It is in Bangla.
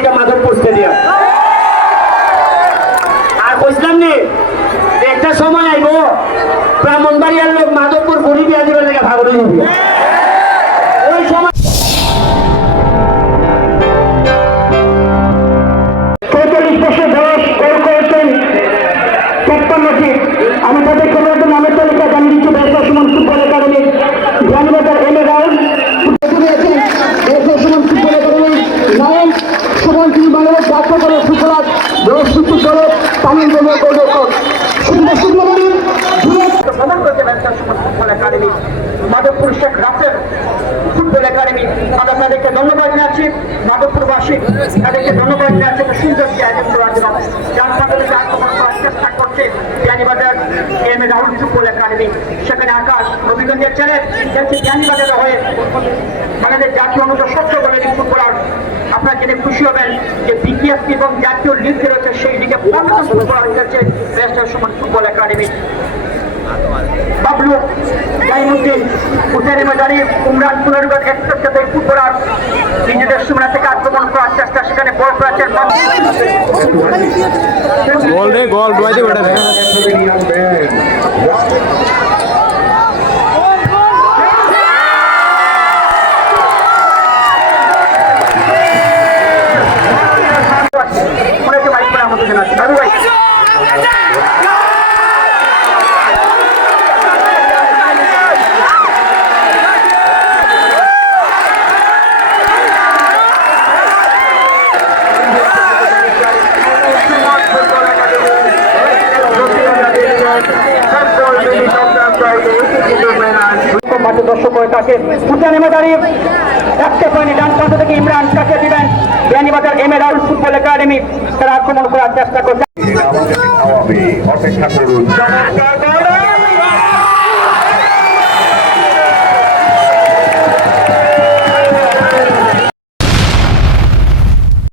থেকে মাধবপুর স্টেডিয়াম। আর বুঝলাম নি একটা সময় আইব ব্রাহ্মণবাড়িয়ার লোক মাধবপুর ঘুরি বিয়া দিবার লেগে ভাগড়ে যাবে। ওই সময় ৪৫ বছর বয়স গোল করেছেন ৫৩টি। আমি তাদের কোনো একটা নামের তালিকা জানিয়ে দিচ্ছি। ব্যবসা Suman football academy Janibazar MA round Suman football academy নায়ক সুমন সিং বাংলাদেশ জাতীয় দলের ফুটবলার বৃহস্পতি দলের তামিল দলের গোলরক্ষক ভ্রমণ করতে ব্যবসা Suman football academy Madhabpur Sheikh Russel football academy. আমরা তাদেরকে ধন্যবাদ জানাচ্ছি। মাধবপুরবাসী তাদেরকে ধন্যবাদ জানাচ্ছি সুন্দর আয়োজন করার জন্য। যার মাধ্যমে আক্রমণ করার চেষ্টা করছে জ্ঞানীবাজার M A Rahul football academy. সেখানে আকাশ রবীন্দ্রের ছেলে যাচ্ছে জ্ঞানীবাজারে হয়ে বাংলাদেশ জাতীয় অনুষ্ঠ 17 দলের ফুটবলার। আপনারা জেনে খুশি হবেন যে বিপিএসপি এবং জাতীয় লিগ রয়েছে সেই লিগে 15জন ফুটবলার হয়েছে ব্যবসা সুমন ফুটবল একাডেমি। বাবলু জাইমুদ্দিন উসারি মাদারি উমরান পুনর্গত এক্সপ্রেস সাথে ফুটবলার নিজেদের সীমানা থেকে আক্রমণ করার চেষ্টা। সেখানে বল করেছেন গোল ডুয়াইতে বেটা রে দর্শক হয়ে থাকে উসানি মাদারি একটা পয়েন্ট ডান প্রান্ত থেকে ইমরান কাকে দিবেন জ্ঞানীবাজার M A Rahul football academy. তারা আক্রমণ করার চেষ্টা করছে। অপেক্ষা করুন।